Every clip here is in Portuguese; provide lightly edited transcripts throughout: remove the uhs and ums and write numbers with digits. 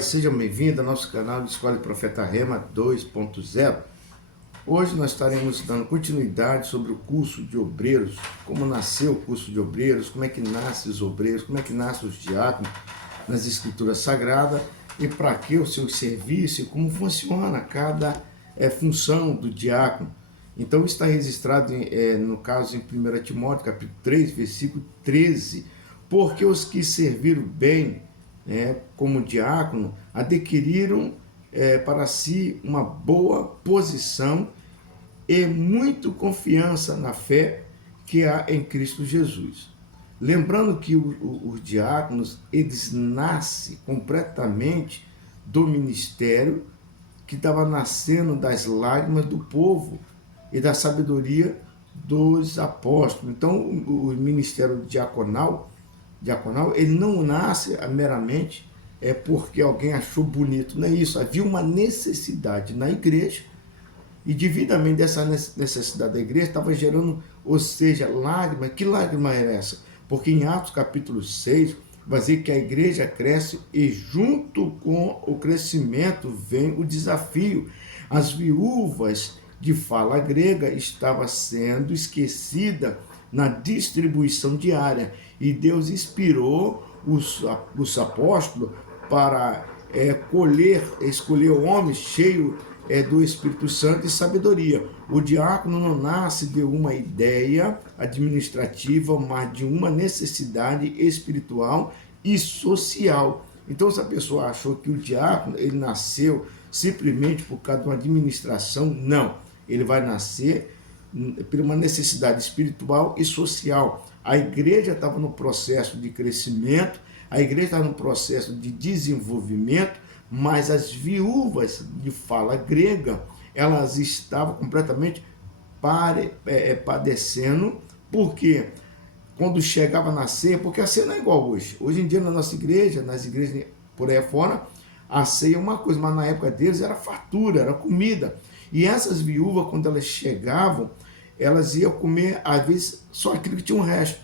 Sejam bem-vindos ao nosso canal de Escola de Profeta Rema 2.0. Hoje nós estaremos dando continuidade sobre o curso de obreiros, como nasceu o curso de obreiros, como é que nascem os obreiros, como é que nascem os diáconos nas Escrituras Sagradas e para que o seu serviço e como funciona cada função do diácono. Então está registrado, no caso, em 1 Timóteo, capítulo 3, versículo 13, porque os que serviram bem como diácono, adquiriram para si uma boa posição e muito confiança na fé que há em Cristo Jesus. Lembrando que os diáconos, eles nascem completamente do ministério que estava nascendo das lágrimas do povo e da sabedoria dos apóstolos. Então, o ministério diaconal, ele não nasce meramente porque alguém achou bonito, não é isso. Havia uma necessidade na igreja e devidamente dessa necessidade da igreja estava gerando, ou seja, lágrima. Que lágrima era essa? Porque em Atos capítulo 6 vai dizer que a igreja cresce e junto com o crescimento vem o desafio. As viúvas de fala grega estavam sendo esquecidas na distribuição diária. E Deus inspirou os apóstolos para escolher homens cheios do Espírito Santo e sabedoria. O diácono não nasce de uma ideia administrativa, mas de uma necessidade espiritual e social. Então, se a pessoa achou que o diácono ele nasceu simplesmente por causa de uma administração, não. Ele vai nascer por uma necessidade espiritual e social. A igreja estava no processo de crescimento, a igreja estava no processo de desenvolvimento, mas as viúvas de fala grega, elas estavam completamente padecendo, porque quando chegava na ceia, porque a ceia não é igual hoje. Hoje em dia na nossa igreja, nas igrejas por aí fora, a ceia é uma coisa, mas na época deles era fartura, era comida. E essas viúvas, quando elas chegavam, elas iam comer, às vezes, só aquilo que tinha um resto.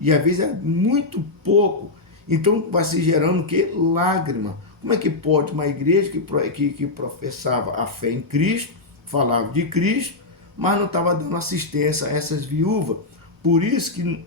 E às vezes era muito pouco. Então vai se gerando o quê? Lágrima. Como é que pode uma igreja que professava a fé em Cristo, falava de Cristo, mas não estava dando assistência a essas viúvas? Por isso que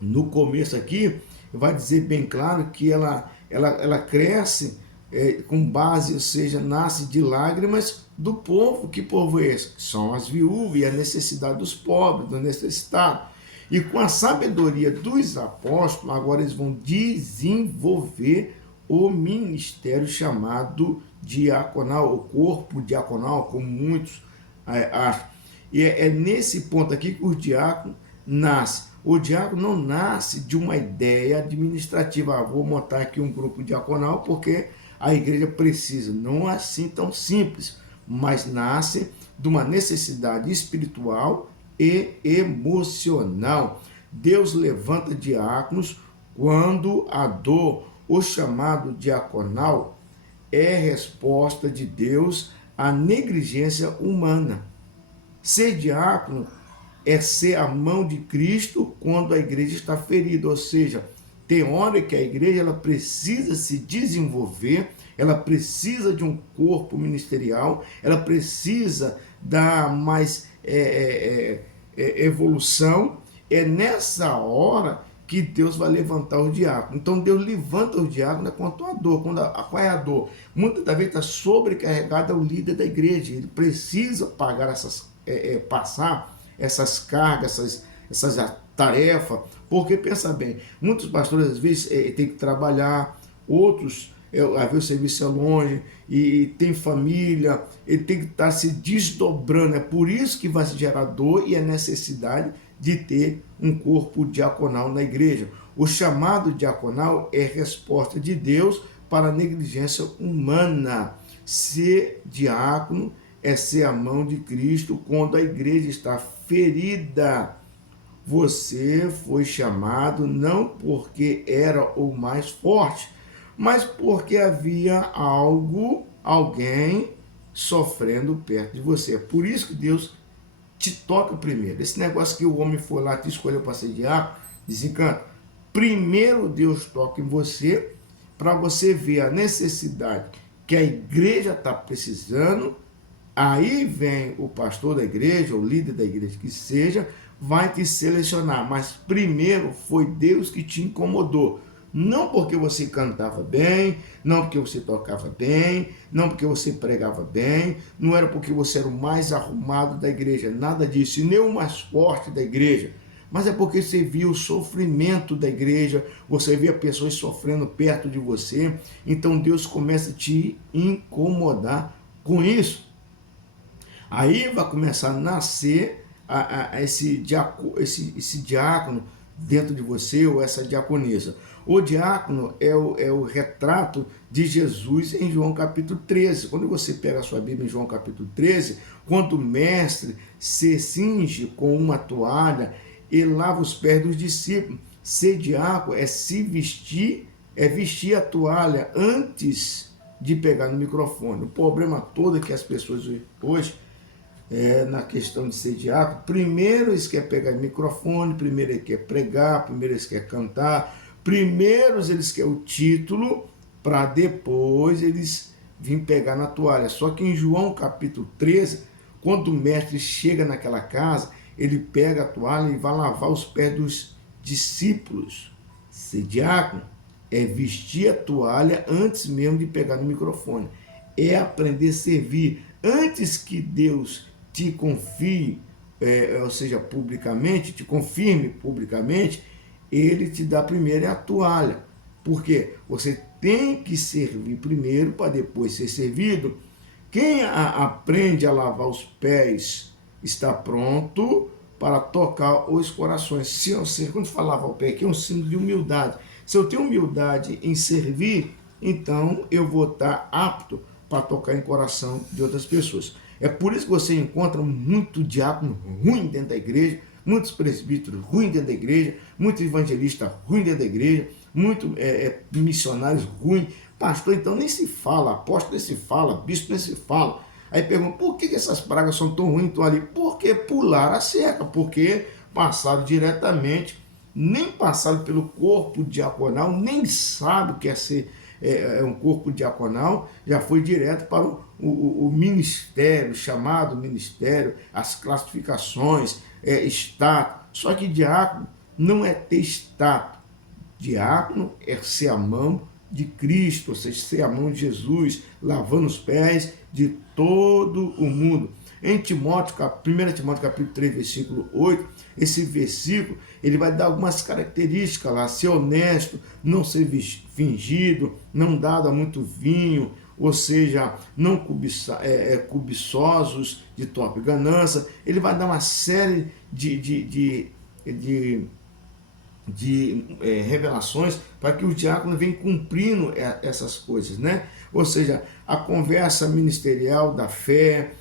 no começo aqui, vai dizer bem claro que ela cresce com base, ou seja, nasce de lágrimas do povo. Que povo é esse? São as viúvas e a necessidade dos pobres, dos necessitados. E com a sabedoria dos apóstolos, agora eles vão desenvolver o ministério chamado diaconal, o corpo diaconal, como muitos acham. E é nesse ponto aqui que o diácono nasce. O diácono não nasce de uma ideia administrativa. Vou montar aqui um grupo diaconal porque a igreja precisa. Não é assim tão simples, mas nasce de uma necessidade espiritual e emocional. Deus levanta diáconos quando a dor, o chamado diaconal, é resposta de Deus à negligência humana. Ser diácono é ser a mão de Cristo quando a igreja está ferida, ou seja, tem hora que a igreja ela precisa se desenvolver, ela precisa de um corpo ministerial, ela precisa dar mais evolução. É nessa hora que Deus vai levantar o diácono. Então Deus levanta o diácono quanto a dor. Qual é a dor? Muitas das vezes está sobrecarregado o líder da igreja. Ele precisa pagar passar essas cargas, essas tarefas. Porque, pensa bem, muitos pastores às vezes têm que trabalhar, outros, às vezes o serviço é longe, e tem família, ele tem que estar se desdobrando. É por isso que vai se gerar dor e a necessidade de ter um corpo diaconal na igreja. O chamado diaconal é resposta de Deus para a negligência humana. Ser diácono é ser a mão de Cristo quando a igreja está ferida. Você foi chamado não porque era o mais forte, mas porque havia alguém sofrendo perto de você. É por isso que Deus te toca primeiro. Esse negócio que o homem foi lá, te escolheu para ser diácono, desencanta. Primeiro Deus toca em você para você ver a necessidade que a igreja está precisando. Aí vem o pastor da igreja, o líder da igreja que seja, vai te selecionar. Mas primeiro foi Deus que te incomodou. Não porque você cantava bem, não porque você tocava bem, não porque você pregava bem, não era porque você era o mais arrumado da igreja, nada disso, e nem o mais forte da igreja. Mas é porque você viu o sofrimento da igreja, você via pessoas sofrendo perto de você, então Deus começa a te incomodar com isso. Aí vai começar a nascer esse diácono dentro de você, ou essa diaconisa. O diácono é o retrato de Jesus em João capítulo 13. Quando você pega a sua Bíblia em João capítulo 13, quando o mestre se cinge com uma toalha e lava os pés dos discípulos. Ser diácono é se vestir, é vestir a toalha antes de pegar no microfone. O problema todo é que as pessoas hoje, na questão de ser diácono, primeiro eles querem pegar o microfone, primeiro eles querem pregar, primeiro eles querem cantar, primeiro eles querem o título, para depois eles virem pegar na toalha. Só que em João capítulo 13, quando o mestre chega naquela casa, ele pega a toalha e vai lavar os pés dos discípulos. Ser diácono é vestir a toalha antes mesmo de pegar no microfone. É aprender a servir. Antes que Deus te confie, ou seja, publicamente, te confirme publicamente, ele te dá primeiro a toalha. Por quê? Você tem que servir primeiro para depois ser servido. Quem aprende a lavar os pés está pronto para tocar os corações. Quando fala lavar o pé aqui, é um símbolo de humildade. Se eu tenho humildade em servir, então eu vou estar apto para tocar em coração de outras pessoas. É por isso que você encontra muito diácono ruim dentro da igreja, muitos presbíteros ruins dentro da igreja, muito evangelista ruim dentro da igreja, muito missionários ruins. Pastor, então nem se fala, apóstolo nem se fala, bispo nem se fala. Aí pergunta, por que essas pragas são tão ruins, estão ali? Porque pularam a cerca, porque passaram diretamente, nem passaram pelo corpo diaconal, nem sabe o que é ser um corpo diaconal, já foi direto para o ministério, chamado ministério, as classificações, status. Só que diácono não é ter status. Diácono é ser a mão de Cristo, ou seja, ser a mão de Jesus, lavando os pés de todo o mundo. Em Timóteo, 1 Timóteo capítulo 3, versículo 8, esse versículo, ele vai dar algumas características lá, ser honesto, não ser fingido, não dado a muito vinho, ou seja, não cobiçosos de torpe ganância. Ele vai dar uma série de revelações para que o diácono venha cumprindo essas coisas, né? Ou seja, a conversa ministerial da fé,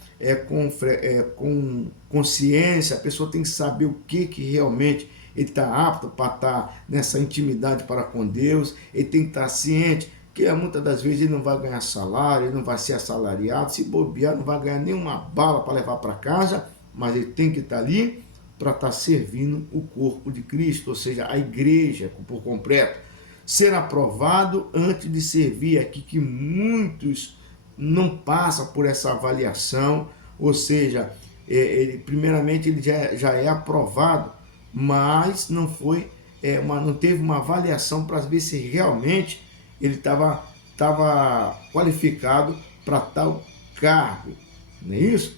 com consciência, a pessoa tem que saber o que realmente ele está apto para estar nessa intimidade para com Deus, ele tem que estar ciente que muitas das vezes ele não vai ganhar salário, ele não vai ser assalariado, se bobear, não vai ganhar nenhuma bala para levar para casa, mas ele tem que estar ali para estar servindo o corpo de Cristo, ou seja, a igreja por completo. Ser aprovado antes de servir, aqui que muitos não passam por essa avaliação, ou seja, primeiramente ele já é aprovado, mas não teve uma avaliação para ver se realmente ele estava qualificado para tal cargo, não é isso?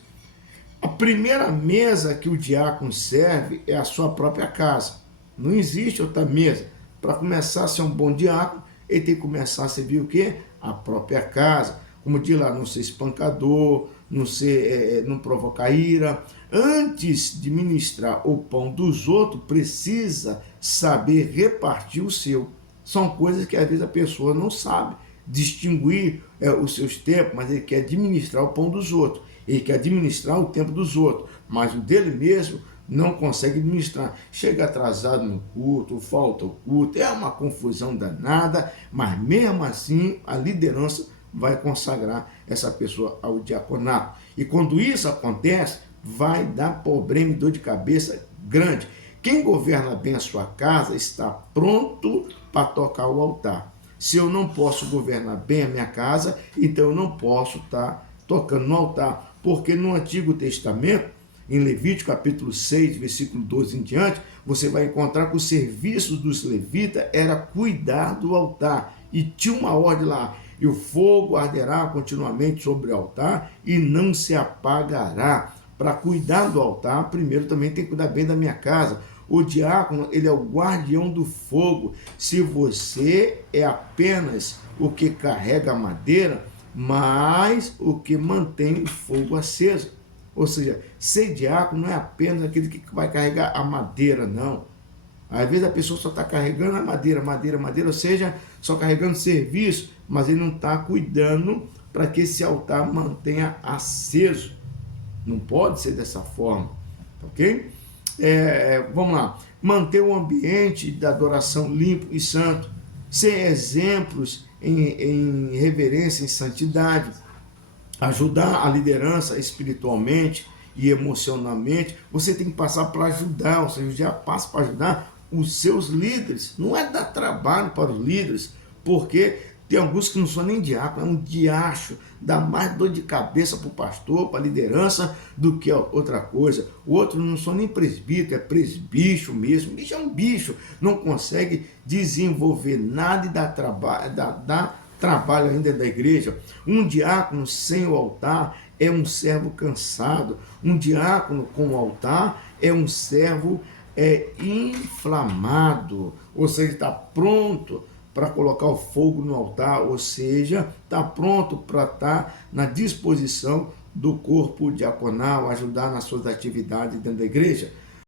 A primeira mesa que o diácono serve é a sua própria casa. Não existe outra mesa. Para começar a ser um bom diácono, ele tem que começar a servir o quê? A própria casa. Como diz lá, não ser espancador, não provocar ira. Antes de ministrar o pão dos outros, precisa saber repartir o seu. São coisas que às vezes a pessoa não sabe distinguir os seus tempos, mas ele quer administrar o pão dos outros. Ele quer administrar o tempo dos outros, mas o dele mesmo não consegue administrar. Chega atrasado no culto, falta o culto, é uma confusão danada, mas mesmo assim a liderança vai consagrar essa pessoa ao diaconato. E quando isso acontece, vai dar problema e dor de cabeça grande. Quem governa bem a sua casa está pronto para tocar o altar. Se eu não posso governar bem a minha casa, então eu não posso estar tocando no altar. Porque no Antigo Testamento, em Levítico capítulo 6, versículo 12 em diante, você vai encontrar que o serviço dos levitas era cuidar do altar. E tinha uma ordem lá: e o fogo arderá continuamente sobre o altar e não se apagará. Para cuidar do altar, primeiro também tem que cuidar bem da minha casa. O diácono, ele é o guardião do fogo. Se você é apenas o que carrega a madeira, mas o que mantém o fogo aceso. Ou seja, ser diácono não é apenas aquele que vai carregar a madeira, não. Às vezes a pessoa só está carregando a madeira, ou seja, só carregando serviço, mas ele não está cuidando para que esse altar mantenha aceso. Não pode ser dessa forma, ok? Vamos lá. Manter o ambiente da adoração limpo e santo. Ser exemplos em reverência, em santidade. Ajudar a liderança espiritualmente e emocionalmente. Você tem que passar para ajudar, ou seja, já passa para ajudar os seus líderes. Não é dar trabalho para os líderes, porque tem alguns que não são nem diácono, é um diacho, dá mais dor de cabeça para o pastor, para a liderança, do que outra coisa. O outro não são nem presbítero, é presbicho mesmo. Bicho é um bicho, não consegue desenvolver nada e dá trabalho ainda da igreja. Um diácono sem o altar é um servo cansado. Um diácono com o altar é um servo inflamado, ou seja, está pronto para colocar o fogo no altar, ou seja, está pronto para estar na disposição do corpo diaconal, ajudar nas suas atividades dentro da igreja.